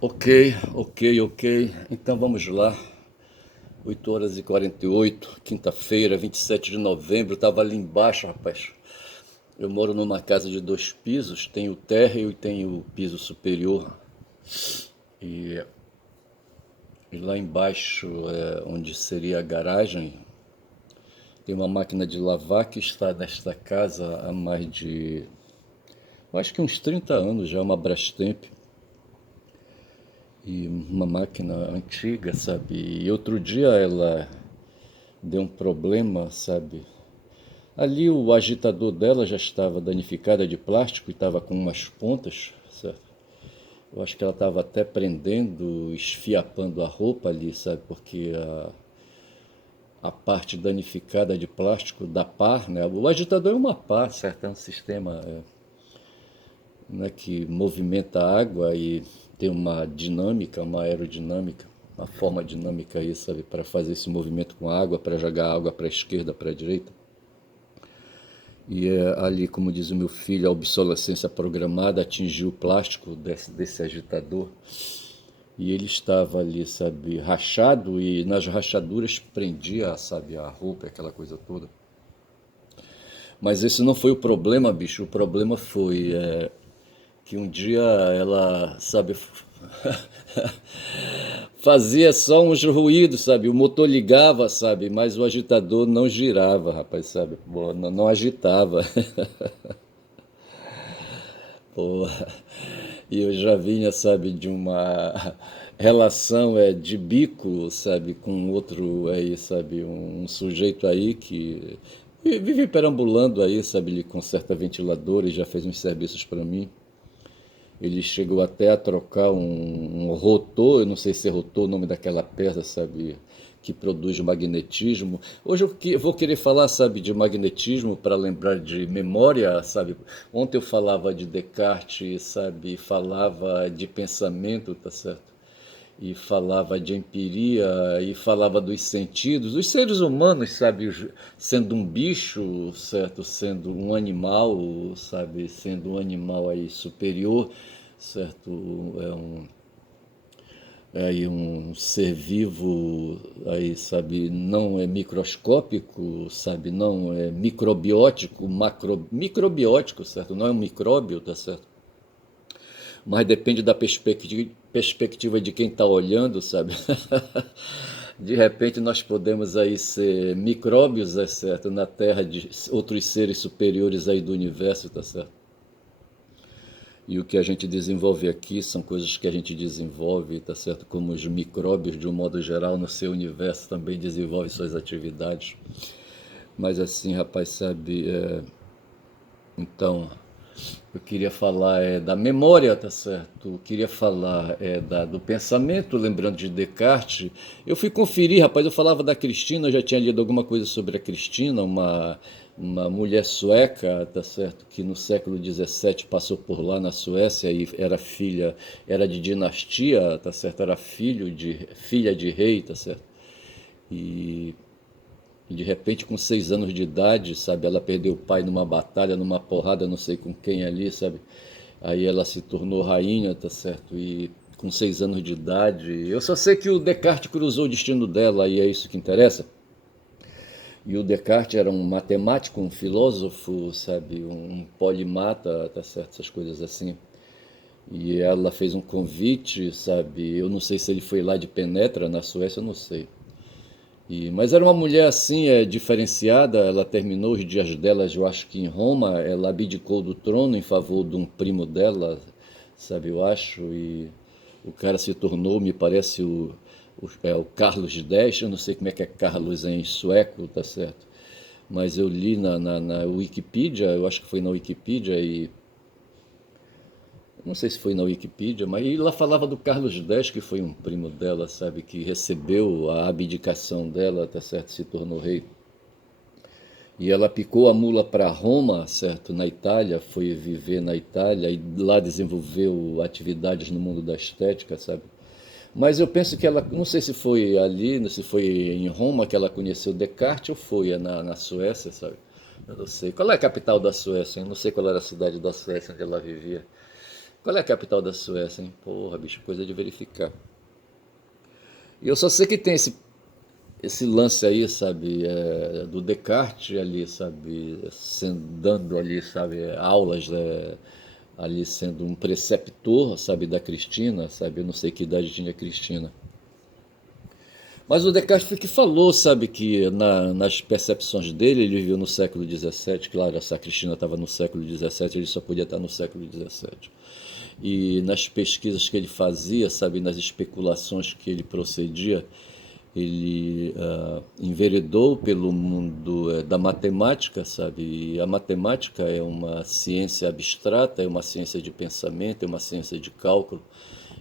Ok, ok. Então vamos lá. 8h48, quinta-feira, 27 de novembro. Estava ali embaixo, rapaz. Eu moro numa casa de 2 pisos, tem o térreo e tem o piso superior. E, e lá embaixo, onde seria a garagem, tem uma máquina de lavar que está nesta casa há mais de, eu acho que uns 30 anos já, uma Brastemp. E uma máquina antiga, sabe? E outro dia ela deu um problema, sabe? Ali o agitador dela já estava danificado de plástico e estava com umas pontas, certo? Eu acho que ela estava até prendendo, esfiapando a roupa ali, sabe? Porque a parte danificada de plástico da pá, né? O agitador é uma pá, certo? É um sistema né, que movimenta a água e tem uma dinâmica, uma aerodinâmica, uma forma dinâmica aí, sabe? Para fazer esse movimento com a água, para jogar a água para a esquerda, para a direita. E ali, como diz o meu filho, a obsolescência programada atingiu o plástico desse agitador. E ele estava ali, sabe, rachado e nas rachaduras prendia, sabe, a roupa, aquela coisa toda. Mas esse não foi o problema, bicho. O problema foi que um dia ela, sabe, fazia só uns ruídos, sabe? O motor ligava, sabe? Mas o agitador não girava, rapaz, sabe? Pô, não agitava. Pô, e eu já vinha, sabe, de uma relação de bico, sabe, com outro aí, sabe, um sujeito aí que vive perambulando aí, sabe, ele conserta ventiladores, já fez uns serviços para mim. Ele chegou até a trocar um rotor, eu não sei se é rotor o nome daquela peça, sabe, que produz magnetismo. Hoje eu vou querer falar, sabe, de magnetismo para lembrar de memória, sabe. Ontem eu falava de Descartes, sabe, falava de pensamento, tá certo? E falava de empiria e falava dos sentidos, os seres humanos, sabe, sendo um bicho, certo, sendo um animal, sabe, sendo um animal aí superior, certo, é aí um ser vivo aí, sabe, não é microscópico, sabe, não é microbiótico, microbiótico, certo, não é um micróbio, tá certo? Mas depende da perspectiva de quem está olhando, sabe? De repente nós podemos aí ser micróbios, é certo, na Terra de outros seres superiores aí do universo, tá certo? E o que a gente desenvolve aqui são coisas que a gente desenvolve, tá certo? Como os micróbios, de um modo geral, no seu universo também desenvolvem suas atividades. Mas assim, rapaz, sabe, então, eu queria falar da memória, tá certo? Eu queria falar do pensamento, lembrando de Descartes. Eu fui conferir, rapaz, eu falava da Cristina, eu já tinha lido alguma coisa sobre a Cristina, uma mulher sueca, tá certo? Que no século XVII passou por lá na Suécia e era filha, era de dinastia, tá certo? Era filha de rei, tá certo? E e de repente, com 6 anos de idade, sabe, ela perdeu o pai numa batalha, numa porrada, não sei com quem ali, sabe? Aí ela se tornou rainha, tá certo? E com 6 anos de idade. Eu só sei que o Descartes cruzou o destino dela e é isso que interessa. E o Descartes era um matemático, um filósofo, sabe? Um polimata, tá certo? Essas coisas assim. E ela fez um convite, sabe? Eu não sei se ele foi lá de Penetra, na Suécia, eu não sei. Mas era uma mulher assim, diferenciada. Ela terminou os dias dela, eu acho que em Roma. Ela abdicou do trono em favor de um primo dela, sabe, eu acho. E o cara se tornou, me parece, o Carlos X. Eu não sei como é que é Carlos em sueco, tá certo? Mas eu li na Wikipedia, eu acho que foi na Wikipedia, e não sei se foi na Wikipedia, mas lá falava do Carlos X, que foi um primo dela, sabe, que recebeu a abdicação dela, tá certo, se tornou rei. E ela picou a mula para Roma, certo, na Itália, foi viver na Itália e lá desenvolveu atividades no mundo da estética, sabe? Mas eu penso que ela, não sei se foi ali, se foi em Roma que ela conheceu Descartes ou foi na Suécia, sabe? Eu não sei. Qual é a capital da Suécia? Eu não sei qual era a cidade da Suécia onde ela vivia. Qual é a capital da Suécia, hein? Porra, bicho, coisa de verificar. E eu só sei que tem esse lance aí, sabe, do Descartes ali, sabe, dando ali, sabe, aulas, ali sendo um preceptor, sabe, da Cristina, sabe, eu não sei que idade tinha a Cristina. Mas o Descartes foi que falou, sabe, que nas percepções dele, ele viveu no século XVII, claro, essa Cristina estava no século XVII, ele só podia estar no século XVII. E nas pesquisas que ele fazia, sabe, nas especulações que ele procedia, ele enveredou pelo mundo da matemática, sabe? E a matemática é uma ciência abstrata, é uma ciência de pensamento, é uma ciência de cálculo.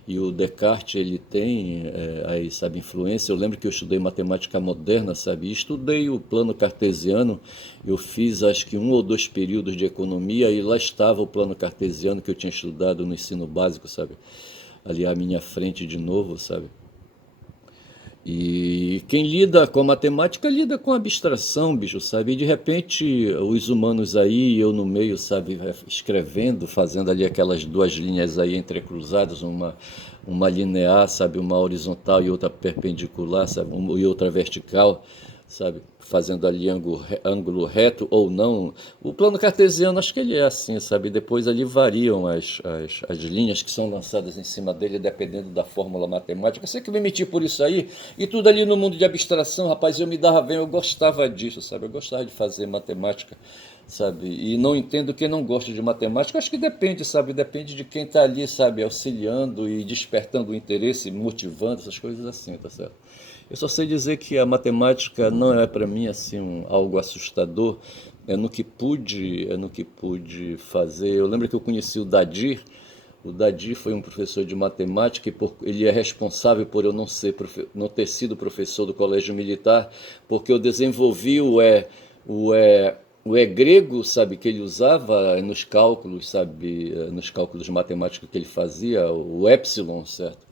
E o Descartes, ele tem aí, sabe, influência. Eu lembro que eu estudei matemática moderna, sabe? E estudei o plano cartesiano. Eu fiz acho que 1 ou 2 períodos de economia e lá estava o plano cartesiano que eu tinha estudado no ensino básico, sabe? Ali à minha frente de novo, sabe? E quem lida com a matemática lida com a abstração, bicho, sabe? E de repente os humanos aí, eu no meio, sabe, escrevendo, fazendo ali aquelas 2 linhas aí entrecruzadas, uma linear, sabe, uma horizontal e outra perpendicular, sabe, e outra vertical, sabe, fazendo ali ângulo reto ou não. O plano cartesiano, acho que ele é assim, sabe, depois ali variam as linhas que são lançadas em cima dele, dependendo da fórmula matemática. Eu sei que eu me meti por isso aí, e tudo ali no mundo de abstração, rapaz, eu me dava bem, eu gostava disso, sabe, eu gostava de fazer matemática, sabe, e não entendo quem não gosta de matemática, acho que depende, sabe, depende de quem está ali, sabe, auxiliando e despertando o interesse, motivando, essas coisas assim, tá certo? Eu só sei dizer que a matemática não é para mim assim algo assustador, é no que pude fazer. Eu lembro que eu conheci o Dadir foi um professor de matemática e ele é responsável por eu não ter sido professor do colégio militar, porque eu desenvolvi o é, o grego, sabe, que ele usava nos cálculos, sabe, nos cálculos matemáticos que ele fazia, o epsilon, certo?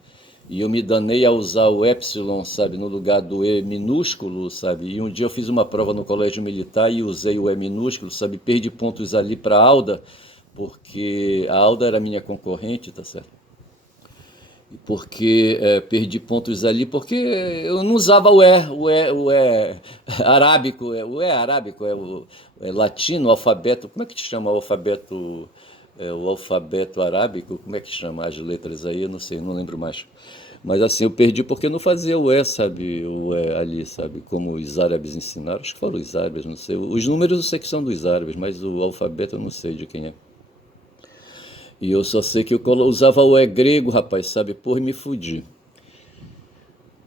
E eu me danei a usar o epsilon, sabe, no lugar do E minúsculo, sabe? E um dia eu fiz uma prova no colégio militar e usei o E minúsculo, sabe? Perdi pontos ali para a Alda, porque a Alda era minha concorrente, tá certo? Porque perdi pontos ali, porque eu não usava o E arábico, o E arábico, o latino, o alfabeto, como é que te chama o alfabeto, o alfabeto arábico, como é que chama as letras aí, eu não sei, não lembro mais. Mas assim, eu perdi porque eu não fazia o E, sabe, o E ali, sabe, como os árabes ensinaram, acho que foram os árabes, não sei, os números eu sei que são dos árabes, mas o alfabeto eu não sei de quem é. E eu só sei que eu usava o E grego, rapaz, sabe? Porra, e me fudi.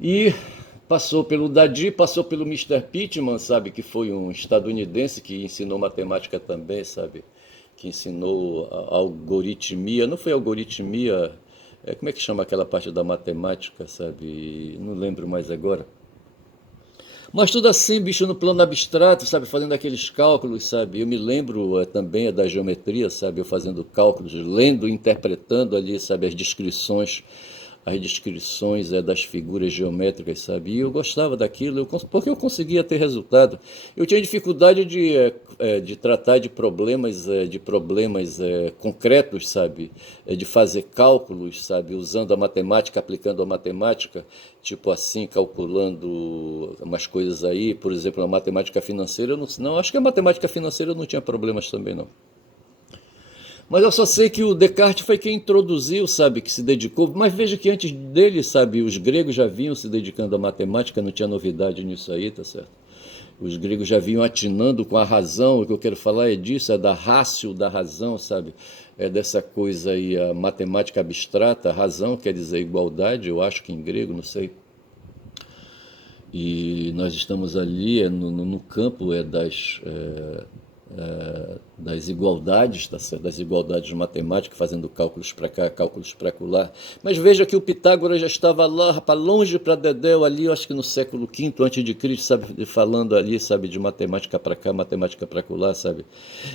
E passou pelo Dadi, passou pelo Mister Pittman, sabe? Que foi um estadunidense que ensinou matemática também, sabe? Que ensinou algoritmia. Não foi algoritmia, como é que chama aquela parte da matemática, sabe? Não lembro mais agora. Mas tudo assim, bicho, no plano abstrato, sabe, fazendo aqueles cálculos, sabe? Eu me lembro também da geometria, sabe? Eu fazendo cálculos, lendo, interpretando ali, sabe, as descrições das figuras geométricas, sabe? E eu gostava daquilo, porque eu conseguia ter resultado. Eu tinha dificuldade de tratar de problemas concretos, sabe? De fazer cálculos, sabe? Usando a matemática, aplicando a matemática, tipo assim, calculando umas coisas aí, por exemplo, a matemática financeira, eu não, acho que a matemática financeira não tinha problemas também, não. Mas eu só sei que o Descartes foi quem introduziu, sabe, que se dedicou. Mas veja que antes dele, sabe, os gregos já vinham se dedicando à matemática, não tinha novidade nisso aí, tá certo? Os gregos já vinham atinando com a razão, o que eu quero falar é disso, é da ratio, da razão, sabe? É dessa coisa aí, a matemática abstrata, a razão quer dizer igualdade, eu acho que em grego, não sei. E nós estamos ali no campo das igualdades, tá certo? Das igualdades matemáticas, fazendo cálculos para cá, cálculos para lá. Mas veja que o Pitágoras já estava lá, rapaz, longe para Dedéu, ali, eu acho que no século V antes de Cristo, sabe, falando ali, sabe, de matemática para cá, matemática para lá, sabe?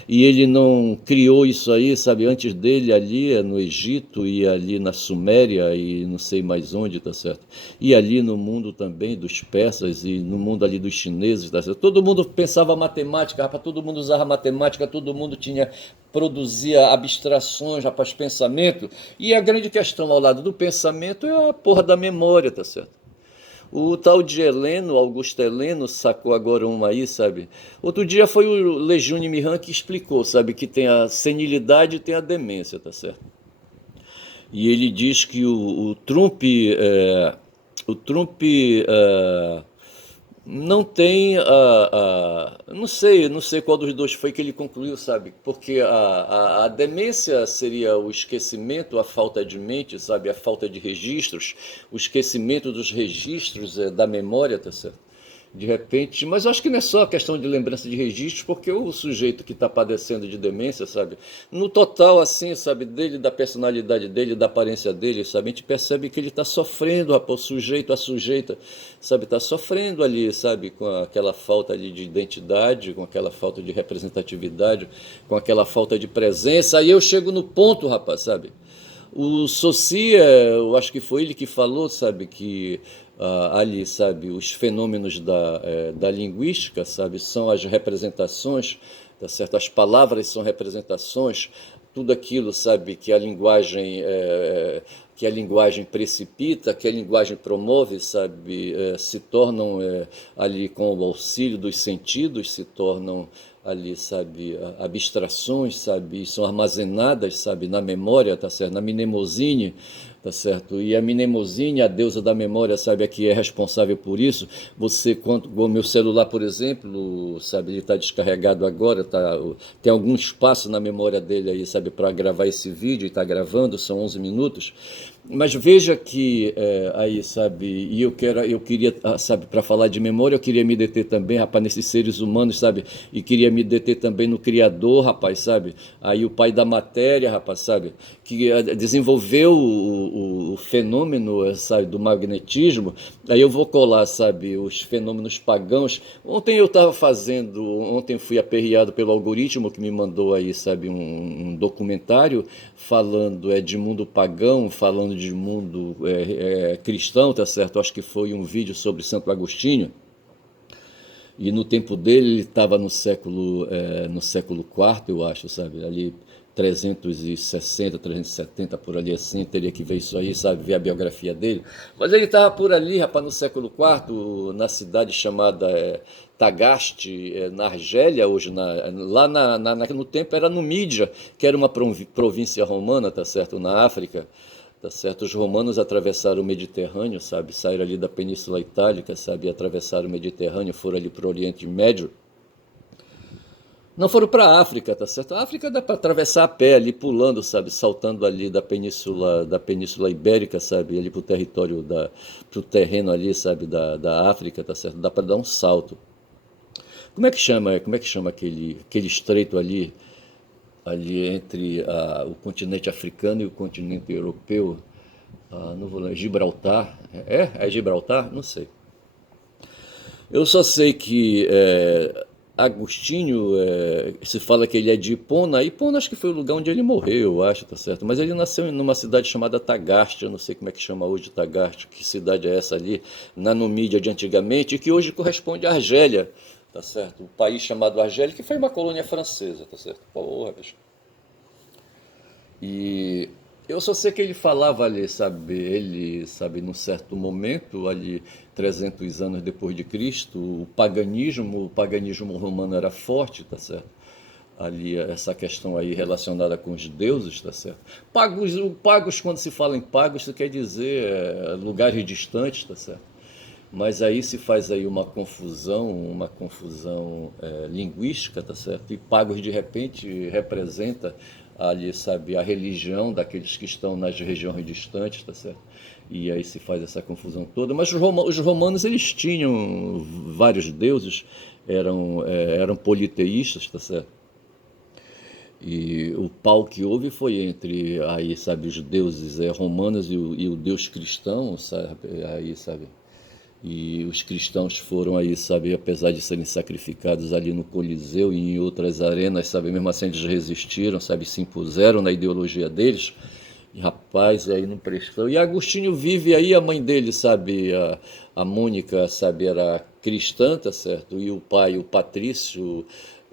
E ele não criou isso aí, sabe, antes dele ali no Egito e ali na Suméria e não sei mais onde, tá certo? E ali no mundo também dos persas e no mundo ali dos chineses, tá certo? Todo mundo pensava matemática, rapaz, todo mundo usava matemática, todo todo mundo produzia abstrações, rapaz, pensamento, e a grande questão ao lado do pensamento é a porra da memória, tá certo? O tal de Heleno, Augusto Heleno, sacou agora uma aí, sabe? Outro dia foi o Lejune Mihan que explicou, sabe, que tem a senilidade e tem a demência, tá certo? E ele diz que o Trump não tem não sei qual dos dois foi que ele concluiu, sabe? Porque a demência seria o esquecimento, a falta de mente, sabe? A falta de registros, o esquecimento dos registros da memória, tá certo? De repente, mas eu acho que não é só a questão de lembrança de registros, porque o sujeito que está padecendo de demência, sabe, no total, assim, sabe, dele, da personalidade dele, da aparência dele, sabe, a gente percebe que ele está sofrendo, rapaz, o sujeito, a sujeita, sabe, está sofrendo ali, sabe, com aquela falta ali de identidade, com aquela falta de representatividade, com aquela falta de presença. Aí eu chego no ponto, rapaz, sabe, o Saussure, eu acho que foi ele que falou, sabe, que ali, sabe, os fenômenos da linguística, sabe, são as representações, tá certo? As palavras são representações, tudo aquilo, sabe, que a linguagem precipita, que a linguagem promove, sabe, se tornam ali com o auxílio dos sentidos, se tornam ali, sabe, abstrações, sabe, são armazenadas, sabe, na memória, tá certo, na mnemosine, tá certo? E a mnemosine, a deusa da memória, sabe, a que é responsável por isso. Você, quando o meu celular, por exemplo, sabe, ele está descarregado agora, tem algum espaço na memória dele aí, sabe, para gravar esse vídeo, e está gravando, são 11 minutos. Mas veja que aí, sabe, e eu queria, sabe, para falar de memória, eu queria me deter também, rapaz, nesses seres humanos, sabe, e queria me deter também no Criador, rapaz, sabe, aí o pai da matéria, rapaz, sabe, que desenvolveu o fenômeno, sabe, do magnetismo. Aí eu vou colar, sabe, os fenômenos pagãos. Ontem fui aperreado pelo algoritmo que me mandou aí, sabe, um documentário falando de mundo pagão, falando de mundo cristão, tá certo? Acho que foi um vídeo sobre Santo Agostinho. E no tempo dele ele estava no século IV, eu acho, sabe? Ali 360, 370, por ali assim, teria que ver isso aí, sabe? Ver a biografia dele. Mas ele estava por ali, rapaz, no século IV, na cidade chamada Tagaste, na Argélia, hoje, lá no tempo era Numídia, que era uma província romana, tá certo? Na África. Tá certo? Os romanos atravessaram o Mediterrâneo, sabe? Saíram ali da Península Itálica, sabe? Atravessaram o Mediterrâneo, foram ali para o Oriente Médio. Não foram para a África, tá certo? A África dá para atravessar a pé ali, pulando, sabe? Saltando ali da Península Ibérica, sabe? Ali para o território, para o terreno ali, sabe? Da África, tá certo? Dá para dar um salto. Como é que chama aquele estreito ali entre o continente africano e o continente europeu? Não vou lembrar, Gibraltar. É Gibraltar? Não sei. Eu só sei que Agostinho, se fala que ele é de Hipona. Hipona acho que foi o lugar onde ele morreu, eu acho, tá certo? Mas ele nasceu numa cidade chamada Tagaste, eu não sei como é que chama hoje Tagaste, que cidade é essa ali, na Numídia de antigamente, e que hoje corresponde à Argélia, tá certo? O país chamado Argélia, que foi uma colônia francesa, tá certo? Porra, bicho. E eu só sei que ele falava ali, sabe, ele, sabe, num certo momento, ali 300 anos depois de Cristo, o paganismo romano era forte, tá certo? Ali essa questão aí relacionada com os deuses, tá certo? Pagos, quando se fala em pagos, isso quer dizer lugares distantes, tá certo? Mas aí se faz aí uma confusão linguística, tá certo? E pagos de repente representa ali, sabe, a religião daqueles que estão nas regiões distantes, tá certo? E aí se faz essa confusão toda. Mas os romanos eles tinham vários deuses, eram politeístas, tá certo? E o pau que houve foi entre aí, sabe, os deuses romanos e o deus cristão, sabe, aí, sabe? E os cristãos foram aí, sabe, apesar de serem sacrificados ali no Coliseu e em outras arenas, sabe, mesmo assim eles resistiram, sabe, se impuseram na ideologia deles. E rapaz, aí não prestou. E Agostinho vive aí, a mãe dele, sabe, a Mônica, sabe, era cristã, tá certo? E o pai, o Patrício,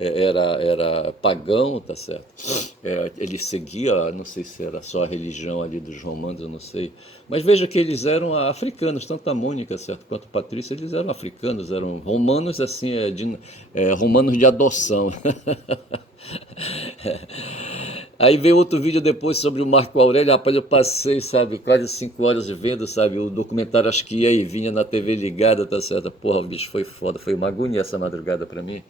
era pagão, tá certo? Ele seguia, não sei se era só a religião ali dos romanos, eu não sei. Mas veja que eles eram africanos, tanto a Mônica, certo, quanto a Patrícia, eles eram africanos, eram romanos assim, romanos de adoção. Aí veio outro vídeo depois sobre o Marco Aurélio, rapaz, eu passei, sabe, quase 5 horas vendo, sabe, o documentário, acho que ia e vinha na TV ligada, tá certo? Porra, o bicho foi foda, foi uma agonia essa madrugada pra mim.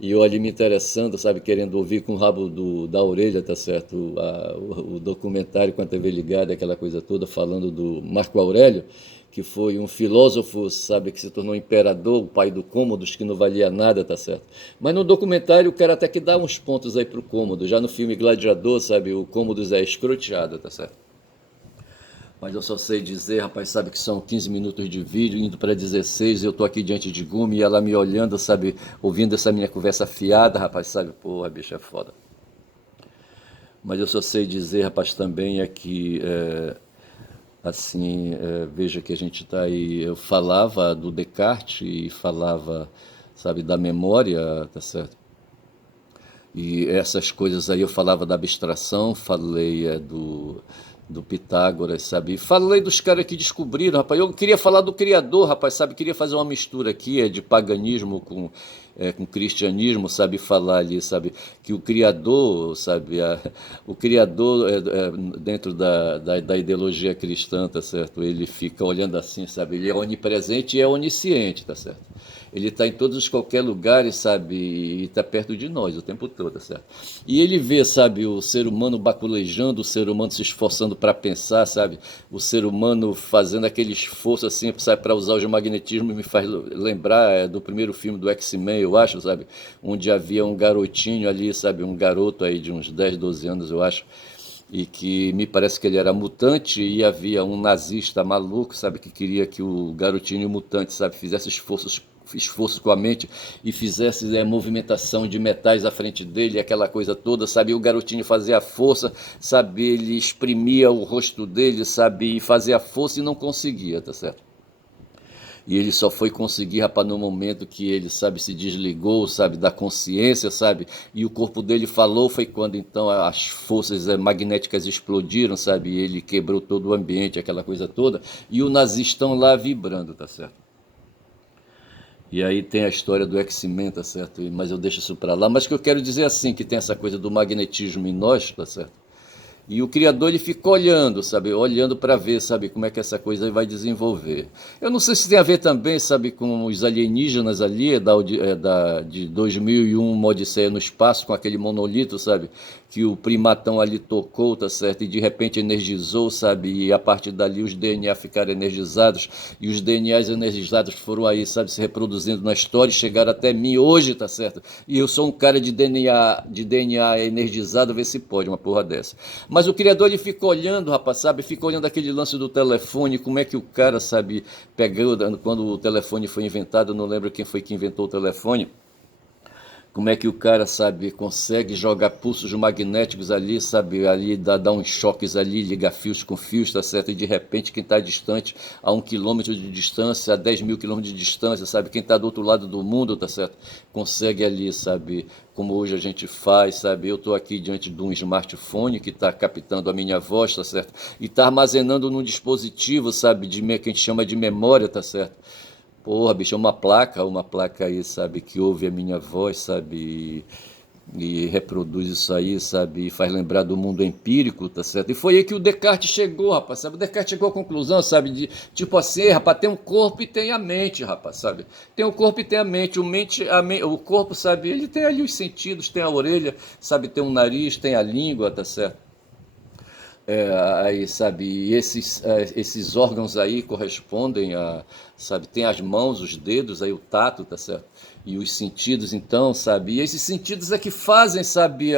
E eu ali me interessando, sabe, querendo ouvir com o rabo da orelha, tá certo? O documentário com a TV ligada, aquela coisa toda, falando do Marco Aurélio, que foi um filósofo, sabe, que se tornou imperador, o pai do Cômodos, que não valia nada, tá certo? Mas no documentário o cara até que dá uns pontos aí pro Cômodo. Já no filme Gladiador, sabe, o Cômodos é escroteado, tá certo? Mas eu só sei dizer, rapaz, sabe que são 15 minutos de vídeo, indo para 16, eu tô aqui diante de Gumi e ela me olhando, sabe, ouvindo essa minha conversa fiada, rapaz, sabe, porra, bicho, é foda. Mas eu só sei dizer, rapaz, também é que, assim, veja que a gente tá aí, eu falava do Descartes e falava, sabe, da memória, tá certo? E essas coisas aí eu falava da abstração, falei do Pitágoras, sabe? Falei dos caras que descobriram, rapaz. Eu queria falar do Criador, rapaz, sabe? Queria fazer uma mistura aqui de paganismo com cristianismo, sabe? Falar ali, sabe? Que o Criador, sabe? O Criador, dentro da ideologia cristã, tá certo? Ele fica olhando assim, sabe? Ele é onipresente e é onisciente, tá certo? Ele está em todos qualquer lugares, sabe? E está perto de nós o tempo todo, tá certo? E ele vê, sabe, o ser humano baculejando, o ser humano se esforçando para pensar, sabe? O ser humano fazendo aquele esforço assim, sabe, para usar o magnetismo, me faz lembrar do primeiro filme do X-Men, eu acho, sabe? Onde havia um garotinho ali, sabe? Um garoto aí de uns 10, 12 anos, eu acho, e que me parece que ele era mutante e havia um nazista maluco, sabe, que queria que o garotinho mutante, sabe, fizesse esforço com a mente e fizesse movimentação de metais à frente dele, aquela coisa toda, sabe? O garotinho fazia a força, sabe? Ele exprimia o rosto dele, sabe? E fazia a força e não conseguia, tá certo? E ele só foi conseguir, rapaz, no momento que ele, sabe, se desligou, sabe, da consciência, sabe? E o corpo dele falou, foi quando então as forças magnéticas explodiram, sabe? E ele quebrou todo o ambiente, aquela coisa toda. E o nazistão lá vibrando, tá certo? E aí tem a história do X-Men, tá certo? Mas eu deixo isso para lá. Mas que eu quero dizer assim, que tem essa coisa do magnetismo em nós, tá certo? E o criador ele fica olhando, sabe? Olhando para ver, sabe, como é que essa coisa vai desenvolver. Eu não sei se tem a ver também, sabe, com os alienígenas ali, de 2001, uma Odisseia no Espaço, com aquele monolito, sabe? Que o primatão ali tocou, tá certo? E de repente energizou, sabe? E a partir dali os DNA ficaram energizados. E os DNAs energizados foram aí, sabe, se reproduzindo na história e chegaram até mim hoje, tá certo? E eu sou um cara de DNA energizado, vê se pode uma porra dessa. Mas o criador ele fica olhando, rapaz, sabe? Fica olhando aquele lance do telefone, como é que o cara, sabe, pegou, quando o telefone foi inventado, eu não lembro quem foi que inventou o telefone. Como é que o cara, sabe, consegue jogar pulsos magnéticos ali, sabe, ali dá uns choques ali, liga fios com fios, tá certo? E de repente quem está distante, a 1 quilômetro de distância, a 10 mil quilômetros de distância, sabe? Quem está do outro lado do mundo, tá certo? Consegue ali, sabe, como hoje a gente faz, sabe? Eu estou aqui diante de um smartphone que está captando a minha voz, tá certo? E está armazenando num dispositivo, sabe, que a gente chama de memória, tá certo? Porra, bicho, é uma placa aí, sabe, que ouve a minha voz, sabe, e reproduz isso aí, sabe, e faz lembrar do mundo empírico, tá certo? E foi aí que o Descartes chegou, rapaz, sabe? O Descartes chegou à conclusão, sabe, de tipo assim, rapaz, tem um corpo e tem a mente, rapaz, sabe? Tem o corpo e tem a mente, o corpo, sabe, ele tem ali os sentidos, tem a orelha, sabe, tem um nariz, tem a língua, tá certo? Aí, sabe, esses órgãos aí correspondem a, sabe, tem as mãos, os dedos, aí o tato, tá certo? E os sentidos, então, sabe, e esses sentidos é que fazem, sabe,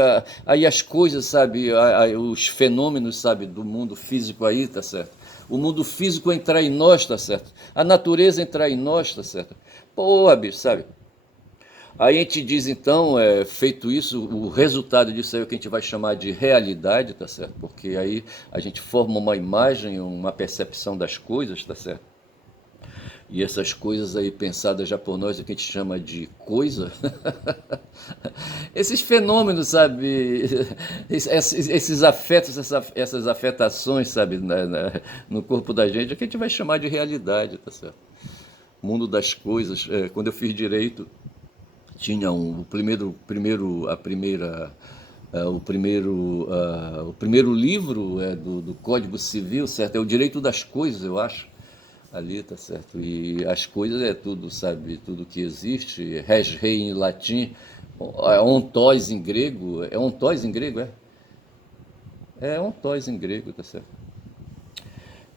aí as coisas, sabe, os fenômenos, sabe, do mundo físico aí, tá certo? O mundo físico entrar em nós, tá certo? A natureza entrar em nós, tá certo? Pô, bicho, sabe? Aí a gente diz então, feito isso, o resultado disso aí é o que a gente vai chamar de realidade, tá certo? Porque aí a gente forma uma imagem, uma percepção das coisas, tá certo? E essas coisas aí pensadas já por nós, o que a gente chama de coisa, esses fenômenos, sabe, esses afetos, essas afetações, sabe, no corpo da gente, é que a gente vai chamar de realidade, tá certo? Mundo das coisas. Quando eu fiz direito, tinha a primeira, o primeiro livro do Código Civil, certo? É o direito das coisas, eu acho, ali, tá certo? E as coisas é tudo, sabe, tudo que existe, res rei em latim, ontos em grego, é ontos em grego, é? É ontos em grego, tá certo?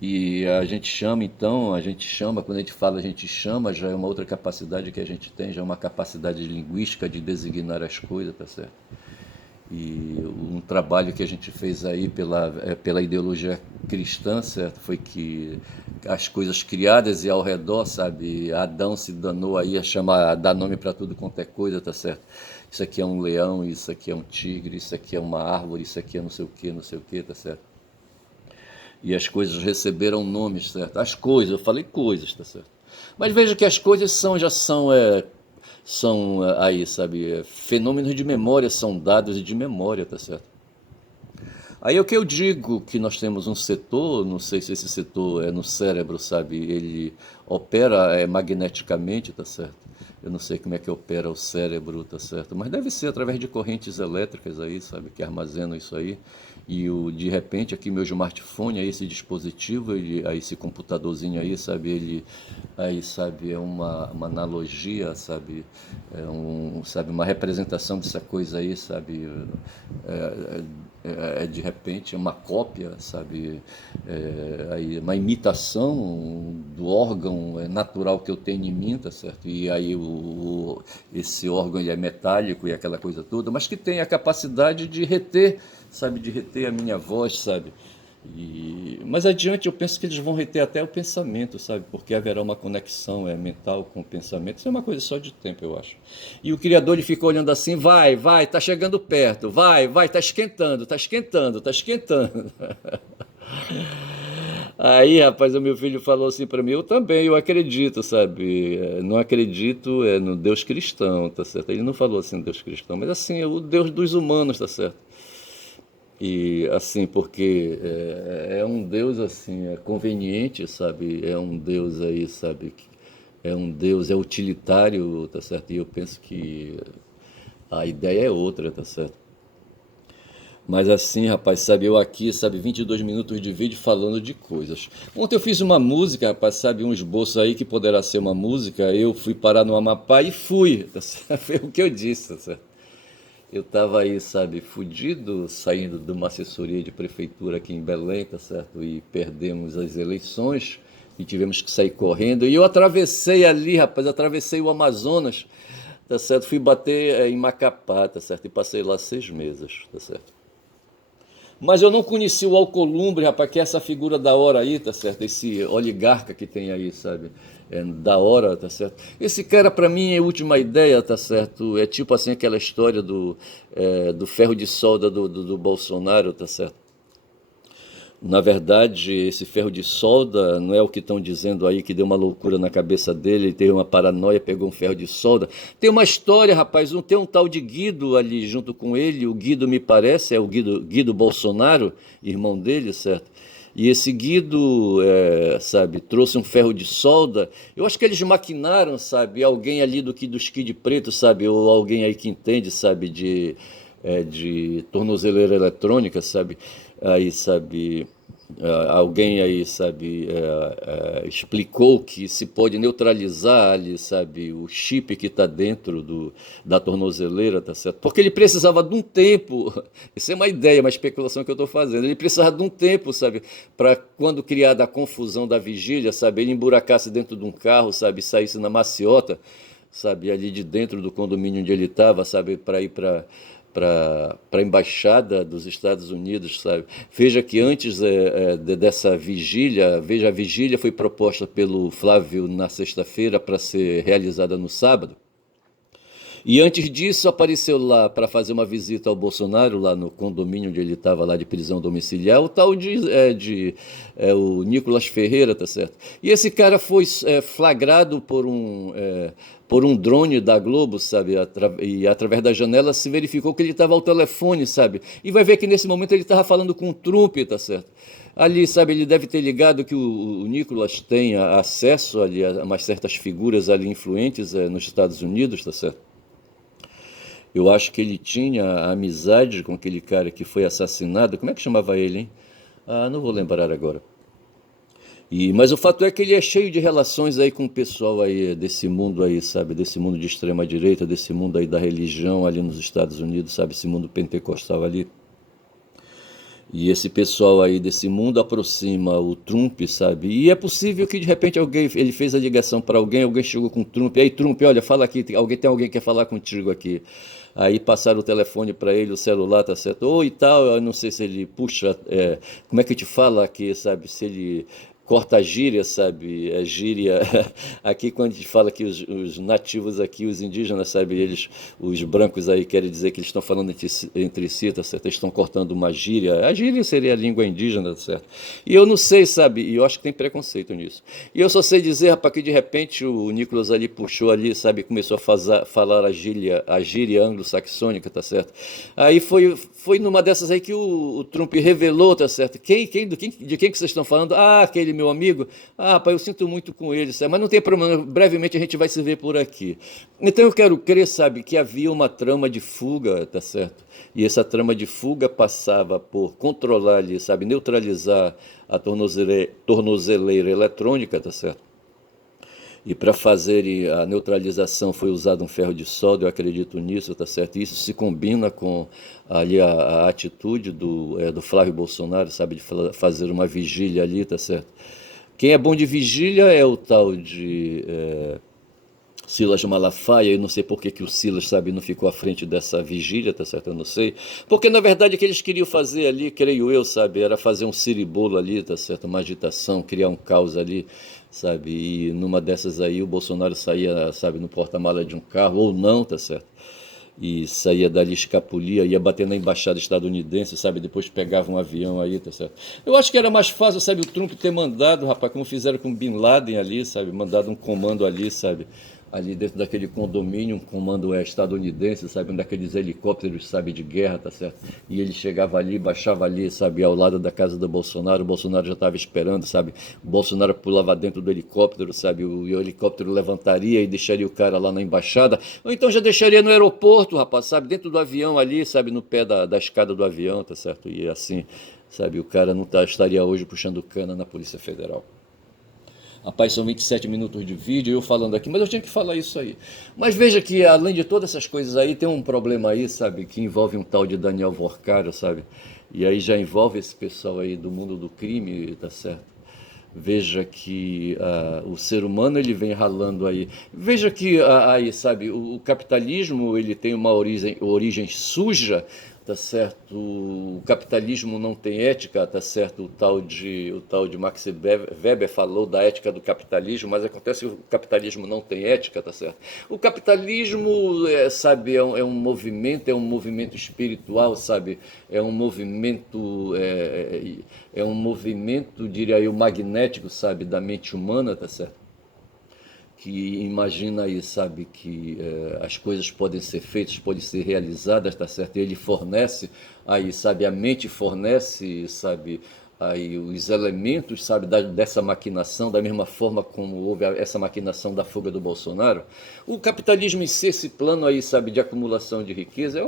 E a gente chama, então, a gente chama, quando a gente fala a gente chama, já é uma outra capacidade que a gente tem, já é uma capacidade linguística de designar as coisas, tá certo? E um trabalho que a gente fez aí pela ideologia cristã, certo? Foi que as coisas criadas e ao redor, sabe? Adão se danou aí a dar nome para tudo quanto é coisa, tá certo? Isso aqui é um leão, isso aqui é um tigre, isso aqui é uma árvore, isso aqui é não sei o que, não sei o que, tá certo? E as coisas receberam nomes, certo? As coisas, eu falei coisas, tá certo? Mas veja que as coisas são aí, sabe, fenômenos de memória, são dados de memória, tá certo? Aí é o que eu digo, que nós temos um setor, não sei se esse setor é no cérebro, sabe, ele opera magneticamente, tá certo? Eu não sei como é que opera o cérebro, tá certo? Mas deve ser através de correntes elétricas aí, sabe, que armazenam isso aí. E de repente aqui meu smartphone, aí esse dispositivo, aí esse computadorzinho aí, sabe, ele aí, sabe, é uma analogia, sabe, sabe, uma representação dessa coisa aí, sabe, é, de repente uma cópia, sabe, aí uma imitação do órgão natural que eu tenho em mim, tá certo? E aí esse órgão ele é metálico e aquela coisa toda, mas que tem a capacidade de reter, sabe, de reter a minha voz, sabe? E mais adiante eu penso que eles vão reter até o pensamento, sabe? Porque haverá uma conexão mental com o pensamento. Isso é uma coisa só de tempo, eu acho. E o criador ele fica olhando assim, vai, tá chegando perto, vai, tá esquentando, tá esquentando, tá esquentando. Aí, rapaz, o meu filho falou assim para mim, eu também, eu acredito, sabe? Não acredito no Deus cristão, tá certo? Ele não falou assim, Deus cristão, mas assim, o Deus dos humanos, tá certo? E assim, porque é um Deus assim, é conveniente, sabe? É um Deus aí, sabe? É um Deus, é utilitário, tá certo? E eu penso que a ideia é outra, tá certo? Mas assim, rapaz, sabe, eu aqui, sabe, 22 minutos de vídeo falando de coisas. Ontem eu fiz uma música, rapaz, sabe, um esboço aí que poderá ser uma música. Eu fui parar no Amapá e fui, tá certo? Foi o que eu disse, tá certo? Eu estava aí, sabe, fudido, saindo de uma assessoria de prefeitura aqui em Belém, tá certo? E perdemos as eleições e tivemos que sair correndo. E eu atravessei ali, rapaz, atravessei o Amazonas, tá certo? Fui bater em Macapá, tá certo? E passei lá 6 meses, tá certo? Mas eu não conheci o Alcolumbre, rapaz, que é essa figura da hora aí, tá certo? Esse oligarca que tem aí, sabe? Da hora, tá certo? Esse cara, pra mim, é a última ideia, tá certo? É tipo assim aquela história do ferro de solda do Bolsonaro, tá certo? Na verdade, esse ferro de solda não é o que estão dizendo aí que deu uma loucura na cabeça dele, ele teve uma paranoia, pegou um ferro de solda. Tem uma história, rapaz, não tem um tal de Guido ali junto com ele, o Guido me parece, é o Guido Bolsonaro, irmão dele, certo? E esse Guido, sabe, trouxe um ferro de solda. Eu acho que eles maquinaram, sabe, alguém ali do Kid Preto, sabe, ou alguém aí que entende, sabe, de tornozeleira eletrônica, sabe? Aí, sabe, alguém aí, sabe, explicou que se pode neutralizar ali, sabe, o chip que está dentro da tornozeleira, tá certo? Porque ele precisava de um tempo, isso é uma ideia, uma especulação que eu estou fazendo, ele precisava de um tempo, sabe, para quando criada a confusão da vigília, sabe, ele emburacasse dentro de um carro, sabe, saísse na maciota, sabe, ali de dentro do condomínio onde ele estava, sabe, para ir para a embaixada dos Estados Unidos, sabe? Veja que antes dessa vigília, veja, a vigília foi proposta pelo Flávio na sexta-feira para ser realizada no sábado. E antes disso apareceu lá para fazer uma visita ao Bolsonaro, lá no condomínio onde ele estava lá de prisão domiciliar, o tal o Nicolas Ferreira, tá certo? E esse cara foi flagrado por um drone da Globo, sabe? E através da janela se verificou que ele estava ao telefone, sabe? E vai ver que nesse momento ele estava falando com o Trump, tá certo? Ali, sabe, ele deve ter ligado que o Nicolas tenha acesso ali a umas certas figuras ali influentes nos Estados Unidos, tá certo? Eu acho que ele tinha amizade com aquele cara que foi assassinado. Como é que chamava ele, hein? Ah, não vou lembrar agora. Mas o fato é que ele é cheio de relações aí com o pessoal aí desse mundo aí, sabe? Desse mundo de extrema direita, desse mundo aí da religião ali nos Estados Unidos, sabe? Esse mundo pentecostal ali. E esse pessoal aí desse mundo aproxima o Trump, sabe? E é possível que de repente alguém, ele fez a ligação para alguém, alguém chegou com o Trump, aí Trump, olha, fala aqui, tem alguém que quer falar contigo aqui. Aí passaram o telefone para ele, o celular, tá certo? Ou e tal, eu não sei se ele puxa, como é que te fala aqui, sabe? Se ele corta a gíria, sabe? A gíria. Aqui, quando a gente fala que os nativos aqui, os indígenas, sabe? Eles, os brancos aí, querem dizer que eles estão falando entre si, tá certo? Eles estão cortando uma gíria. A gíria seria a língua indígena, tá certo? E eu não sei, sabe? E eu acho que tem preconceito nisso. E eu só sei dizer, rapaz, que de repente o Nicolas ali puxou ali, sabe? Começou a falar a gíria anglo-saxônica, tá certo? Aí foi numa dessas aí que o Trump revelou, tá certo? De quem que vocês estão falando? Ah, aquele meu amigo. Ah, pai, eu sinto muito com ele, sabe? Mas não tem problema, brevemente a gente vai se ver por aqui. Então eu quero crer, sabe, que havia uma trama de fuga, tá certo? E essa trama de fuga passava por controlar ali, sabe, neutralizar a tornozeleira eletrônica, tá certo? E para fazer a neutralização foi usado um ferro de solda, eu acredito nisso, tá certo? Isso se combina com ali a atitude do Flávio Bolsonaro, sabe, de fazer uma vigília ali, tá certo? Quem é bom de vigília é o tal de Silas Malafaia, eu não sei por que, que o Silas, sabe, não ficou à frente dessa vigília, tá certo? Eu não sei. Porque, na verdade, o que eles queriam fazer ali, creio eu, sabe, era fazer um ciribolo ali, tá certo? Uma agitação, criar um caos ali, sabe? E numa dessas aí o Bolsonaro saía, sabe, no porta-mala de um carro, ou não, tá certo? E saía dali, escapulia, ia bater na embaixada estadunidense, sabe? Depois pegava um avião aí, tá certo? Eu acho que era mais fácil, sabe, o Trump ter mandado, rapaz, como fizeram com Bin Laden ali, sabe? Mandado um comando ali, sabe? Ali dentro daquele condomínio, um comando estadunidense, sabe? Um daqueles helicópteros, sabe, de guerra, tá certo? E ele chegava ali, baixava ali, sabe, ao lado da casa do Bolsonaro, o Bolsonaro já estava esperando, sabe? O Bolsonaro pulava dentro do helicóptero, sabe? E o helicóptero levantaria e deixaria o cara lá na embaixada, ou então já deixaria no aeroporto, rapaz, sabe? Dentro do avião ali, sabe? No pé da escada do avião, tá certo? E assim, sabe? O cara não estaria hoje puxando cana na Polícia Federal. Rapaz, são 27 minutos de vídeo, eu falando aqui, mas eu tinha que falar isso aí. Mas veja que, além de todas essas coisas aí, tem um problema aí, sabe, que envolve um tal de Daniel Vorcaro, sabe? E aí já envolve esse pessoal aí do mundo do crime, tá certo? Veja que o ser humano ele vem ralando aí. Veja que aí, sabe, o capitalismo ele tem uma origem suja, tá certo? O capitalismo não tem ética, tá certo? O tal de Max Weber falou da ética do capitalismo, mas acontece que o capitalismo não tem ética, tá certo? O capitalismo, sabe, é um movimento espiritual, sabe? É um movimento, diria eu, magnético, sabe, da mente humana, tá certo? Que imagina aí, sabe, que as coisas podem ser feitas, podem ser realizadas, tá certo? Ele fornece aí, sabe, a mente fornece, sabe, aí os elementos, sabe, dessa maquinação, da mesma forma como houve essa maquinação da fuga do Bolsonaro. O capitalismo em si, esse plano aí, sabe, de acumulação de riqueza,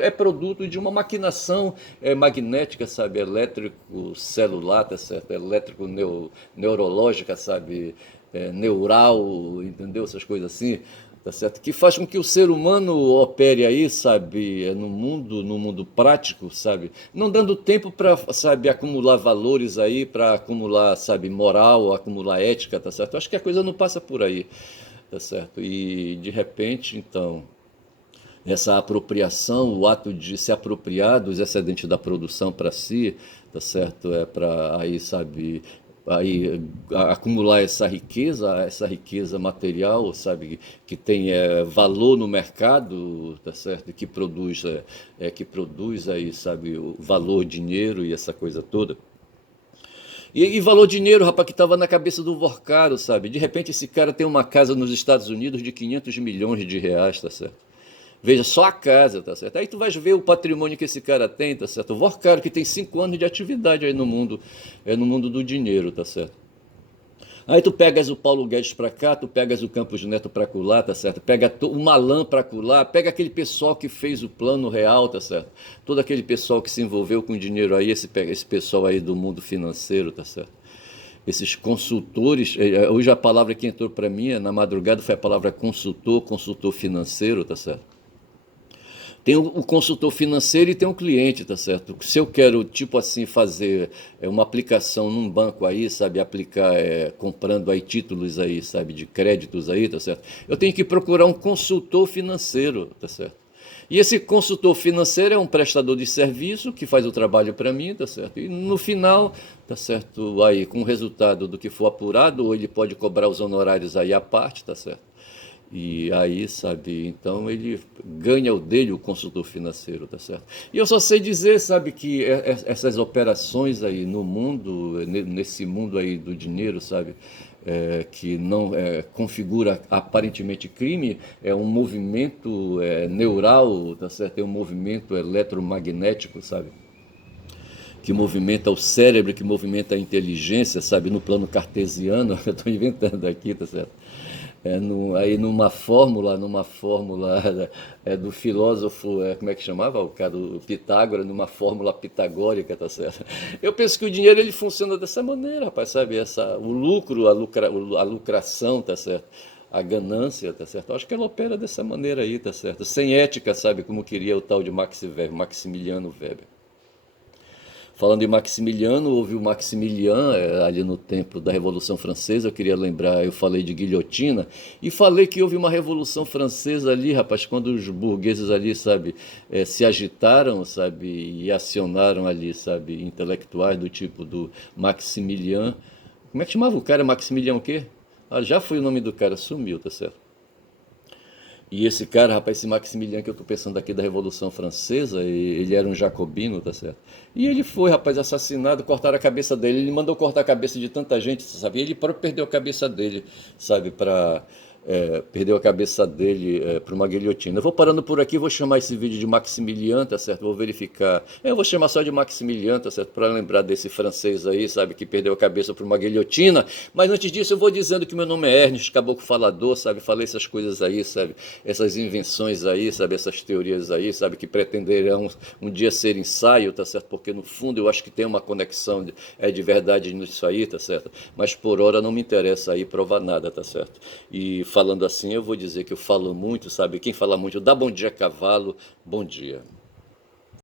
é produto de uma maquinação magnética, sabe, elétrico, celular, tá certo? Elétrico neurológica, sabe, neural, entendeu? Essas coisas assim, tá certo? Que faz com que o ser humano opere aí, sabe, no mundo prático, sabe? Não dando tempo para, sabe, acumular valores aí, para acumular, sabe, moral, acumular ética, tá certo? Eu acho que a coisa não passa por aí, tá certo? E de repente, então, essa apropriação, o ato de se apropriar dos excedentes da produção para si, tá certo? É para aí, sabe, aí acumular essa riqueza material, sabe, que tem valor no mercado, tá certo, que produz aí, sabe, o valor, dinheiro e essa coisa toda. E valor dinheiro, rapaz, que estava na cabeça do Vorcaro, sabe? De repente esse cara tem uma casa nos Estados Unidos de 500 milhões de reais, tá certo? Veja, só a casa, tá certo? Aí tu vais ver o patrimônio que esse cara tem, tá certo? O Vorcaro que tem 5 anos de atividade aí no mundo, no mundo do dinheiro, tá certo? Aí tu pegas o Paulo Guedes para cá, tu pegas o Campos Neto para colar, tá certo? Pega o Malan para colar, pega aquele pessoal que fez o plano real, tá certo? Todo aquele pessoal que se envolveu com dinheiro aí, esse pessoal aí do mundo financeiro, tá certo? Esses consultores, hoje a palavra que entrou para mim na madrugada foi a palavra consultor, consultor financeiro, tá certo? Tem o consultor financeiro e tem o cliente, tá certo? Se eu quero, tipo assim, fazer uma aplicação num banco aí, sabe, aplicar, comprando aí títulos aí, sabe, de créditos aí, tá certo? Eu tenho que procurar um consultor financeiro, tá certo? E esse consultor financeiro é um prestador de serviço que faz o trabalho para mim, tá certo? E no final, tá certo, aí com o resultado do que for apurado, ou ele pode cobrar os honorários aí à parte, tá certo? E aí, sabe, então ele ganha o dele, o consultor financeiro, tá certo? E eu só sei dizer, sabe, que essas operações aí no mundo, nesse mundo aí do dinheiro, sabe, que não configura aparentemente crime, é um movimento neural, tá certo? É um movimento eletromagnético, sabe? Que movimenta o cérebro, que movimenta a inteligência, sabe, no plano cartesiano, eu estou inventando aqui, tá certo? Aí numa fórmula do filósofo, como é que chamava o cara, o Pitágoras, numa fórmula pitagórica, tá certo? Eu penso que o dinheiro ele funciona dessa maneira, rapaz, sabe? O lucro, a lucração, tá certo? A ganância, tá certo? Eu acho que ela opera dessa maneira aí, tá certo? Sem ética, sabe? Como queria o tal de Maximiliano Weber. Falando em Maximiliano, houve o Maximilien ali no tempo da Revolução Francesa. Eu queria lembrar, eu falei de guilhotina e falei que houve uma Revolução Francesa ali, rapaz, quando os burgueses ali, sabe, se agitaram, sabe, e acionaram ali, sabe, intelectuais do tipo do Maximilien. Como é que chamava o cara? Maximilien o quê? Ah, já foi o nome do cara, sumiu, tá certo? E esse cara, rapaz, esse Maximiliano que eu tô pensando aqui da Revolução Francesa, ele era um jacobino, tá certo? E ele foi, rapaz, assassinado, cortaram a cabeça dele. Ele mandou cortar a cabeça de tanta gente, sabe? E ele próprio perdeu a cabeça dele, sabe? Perdeu a cabeça dele para uma guilhotina. Eu vou parando por aqui, vou chamar esse vídeo de Maximiliano, tá certo? Vou verificar. Eu vou chamar só de Maximiliano, tá certo? Para lembrar desse francês aí, sabe? Que perdeu a cabeça para uma guilhotina. Mas antes disso, eu vou dizendo que meu nome é Ernest, caboclo falador, sabe? Falei essas coisas aí, sabe? Essas invenções aí, sabe? Essas teorias aí, sabe? Que pretenderão um dia ser ensaio, tá certo? Porque no fundo eu acho que tem uma conexão de verdade nisso aí, tá certo? Mas por hora não me interessa aí provar nada, tá certo? E falando assim, eu vou dizer que eu falo muito, sabe? Quem fala muito dá bom dia, cavalo, bom dia.